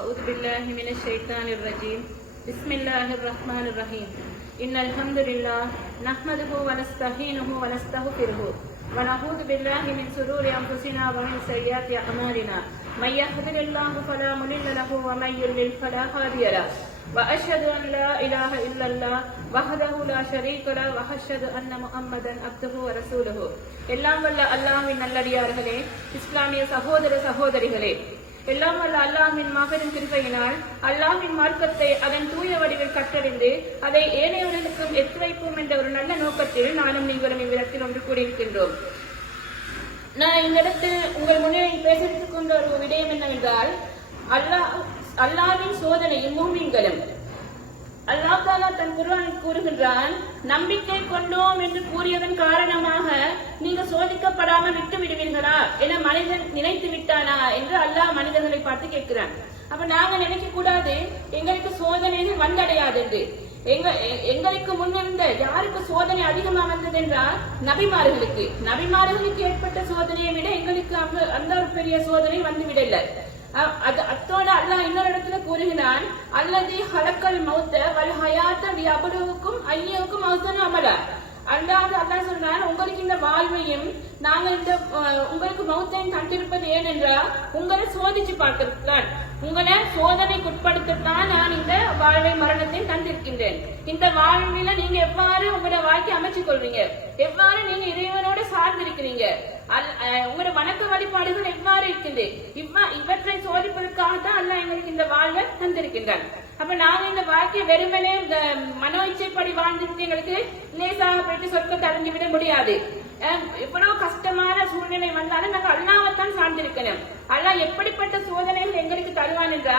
أعوذ بالله من الشيطان الرجيم بسم الله الرحمن الرحيم إن الحمد لله نحمده ونستعينه ونستغفره ونعوذ بالله من شرور أنفسنا ومن سيئات أعمالنا من يهدر الله فلا مضل له ومن يضلل فلا هادي له وأشهد أن لا إله إلا الله وحده لا شريك له وأشهد أن محمدا عبده ورسوله எல்லாம் வல்ல அல்லாஹ்வின் நல்லடியார்களே இஸ்லாமிய சகோதர சகோதரிகளே எல்லாம் வல்ல அல்லாஹின் மகரின் கிருபையினால் அல்லாஹின் மார்க்கத்தை அதன் தூய வடிவில் கற்றறிந்து அதை ஏனையவர்களுக்கும் எத்துரைப்போம் என்ற ஒரு நல்ல நோக்கத்தில் நானும் நீங்களும் இவ்விடத்தில் ஒன்று கூடியிருக்கின்றோம். நான் இந்த இடத்தில் உங்கள் முன்னிலையில் பேசிக் கொண்ட ஒரு விடயம் என்னவென்றால் அல்லாஹ் அல்லாஹ்வின் சோதனையும் மூமிங்களும் அல்லாஹ் தாலா தன் குர்ஆனில் கூறுகின்றான் நம்பிக்கை கொண்டோம் என்று கூறியதன் காரணமாக நீங்க சோதிக்கப்படாமல் விட்டு விடுவீர்களா என மனிதன் நினைத்து விட்டான் மனிதர்களை பார்த்து கேட்கிறான் அப்ப நாங்க நினைக்க கூடாது எங்களுக்கு சோதனைகள் வந்தடையாது என்று. எங்க எங்களுக்கு முன்னிருந்த யாருக்கு சோதனை அதிகமா வந்தது என்றால் நபிமார்களுக்கு. நபிமார்களுக்கு ஏற்பட்ட சோதனையை விட எங்களுக்கு அந்த அந்த ஒரு பெரிய சோதனை வந்து விடல அது அத்தோட அல்லாஹ் இன்னொரு இடத்துல கூறுகிறான் அல்லது ஹலக்கல் மௌத்த வல் ஹயாத்த வியபடுவுக்கும் ஐயவுக்கும் மௌத்தன அமல. அல்லாது அல்லாஹ் சொல்றான் உங்களுக்கு இந்த வாழ்வையும் நாங்கள் இந்த உங்களுக்கு மௌத்தையும் தந்திருப்பது ஏனென்றால் உங்களை சோதிச்சு பார்க்கறதுதான் உங்களை சோதனைக்குட்படுத்தத்தான் நான் இந்த வாழ்வை மரணத்தையும் தந்திருக்கின்றேன். இந்த வாழ்வில நீங்க எவ்வாறு உங்களோட வாழ்க்கை அமைச்சு கொள்வீங்க எவ்வாறு நீங்க இறைவனோட சார்ந்திருக்கிறீங்க? அல்- அஹ், உங்களோட வணக்க வழிபாடுகள் எவ்வாறு இருக்கின்றது இவ்வா இவற்றை சோதிப்பதற்காக தான் அல்லாஹ் எங்களுக்கு இந்த வாழ்வை தந்திருக்கின்றான். அப்ப நாங்க இந்த வாழ்க்கை வெறுமனே இந்த மனோ இச்சைப்படி வாழ்ந்துட்டு எங்களுக்கு லேசாக போயிட்டு சொர்க்கத்தை அடைஞ்சு விட முடியாது. எவ்வளவு கஷ்டமான சூழ்நிலை வந்தாலும் நாங்க அல்லாவைத்தான் சார்ந்திருக்கணும். அல்லா எப்படிப்பட்ட சோதனைகள் எங்களுக்கு தருவான் என்றா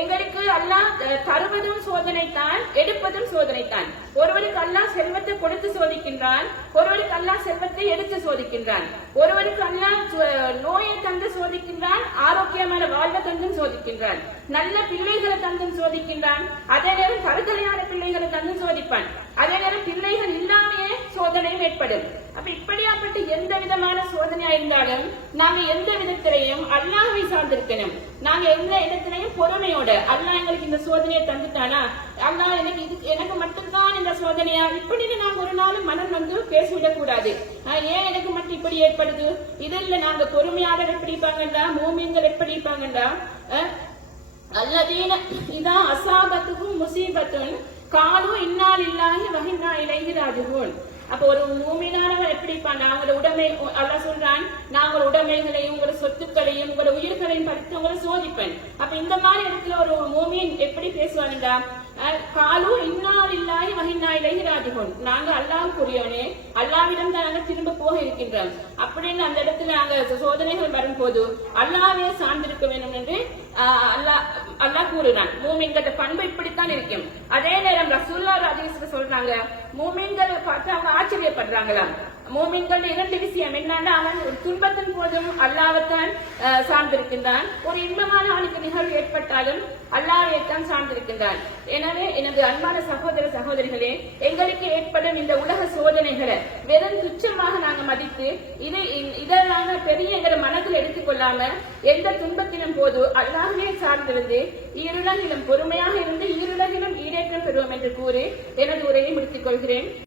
எங்களுக்கு அல்லாஹ் தருவதும் சோதனை சோதனைத்தான் எடுப்பதும் சோதனைத்தான் தான் ஒருவருக்கு அல்லாஹ் செல்வத்தை கொடுத்து சோதிக்கின்றான் ஒருவருக்கு அல்லாஹ் செல்வத்தை எடுத்து சோதிக்கின்றான். ஒருவருக்கு அல்லாஹ் நோயை தந்து சோதிக்கின்றான் ஆரோக்கியமான வாழ்வை தந்தும் சோதிக்கின்றான். நல்ல பிள்ளைகளை தந்தும் சோதிக்கின்றான். அதே நேரம் தருதலையான பிள்ளைகளை தந்தும் சோதிப்பான். அதே நேரம் பிள்ளைகள் இல்லை சோதனையும் ஏற்படும். அப்ப இப்படியாப்பட்ட எந்த விதமான சோதனையா இருந்தாலும் நாங்க எந்த விதத்திலையும் அல்லாஹை சார்ந்திருக்கணும். நாங்க எந்த இடத்திலையும் பொறுமையோட அல்லாஹ் எங்களுக்கு இந்த சோதனையை தந்துட்டானா? அல்லாஹ் எனக்கு இது எனக்கு மட்டும்தான் இந்த சோதனையா? இப்படின்னு நாங்க ஒரு நாளும் மனம் வந்து பேசிவிடக் கூடாது ஆஹ் ஏன் எனக்கு மட்டும் இப்படி ஏற்படுது? இதில் நாங்க பொறுமையாளர் எப்படி இருப்பாங்கண்டா? மூமியங்கள் எப்படி இருப்பாங்கண்டா? அஹ், அல்லதீன இதான் அசாபத்துக்கும் முசீபத்தும் காலும் இன்னால் இல்லாஹி வகின்னா இணைந்து ராஜுகோன். அப்ப ஒரு மூமினானவர் எப்படி நாங்கள் அவங்களோட உடைமை அல்லாஹ் சொல்றான் நான் உங்களோட உடைமைகளையும் உங்களோட சொத்துக்களையும் உங்களோட உயிர்களையும் பற்றி உங்களை சோதிப்பேன். அப்ப இந்த மாதிரி இடத்துல ஒரு மூமியன் எப்படி பேசுவானுடா? காலு இன்னால் இல்லாய் வகின்னா இலைஹி நாங்க அல்லாவுக்குரியவனே அல்லாவிடம் தான் நாங்க திரும்ப போக இருக்கின்றோம். அப்படின்னு அந்த இடத்துல நாங்க சோதனைகள் வரும்போது அல்லாவே சார்ந்திருக்க வேண்டும் என்று அல்லாஹ் அல்லாஹ் கூறுறான் மூமின்கிட்ட பண்பு இப்படித்தான் இருக்கும். அதே நேரம் ரசூல்லா ராஜேஸ்வர சொல்றாங்க மூமின்களை பார்த்து அவங்க ஆச்சரியப்படுறாங்களாம். மோமின்கள் இரண்டு விஷயம் என்னன்னா அவன் ஒரு துன்பத்தின் போதும் அல்லாவைத்தான் சார்ந்திருக்கின்றான். ஒரு இன்பமான அவனுக்கு நிகழ்வு ஏற்பட்டாலும் அல்லாவையத்தான் சார்ந்திருக்கின்றான். எனவே எனது அன்பான சகோதர சகோதரிகளே எங்களுக்கு ஏற்படும் இந்த உலக சோதனைகளை வெறும் துச்சமாக நாங்கள் மதித்து இது இதெல்லாம் பெரிய எங்களை மனதில் எடுத்துக்கொள்ளாம எந்த துன்பத்திலும் போது அல்லாஹ்வே சார்ந்திருந்து ஈருலகிலும் பொறுமையாக இருந்து ஈருலகிலும் ஈரேற்றம் பெறுவோம் என்று கூறி எனது உரையை முடித்துக் கொள்கிறேன்.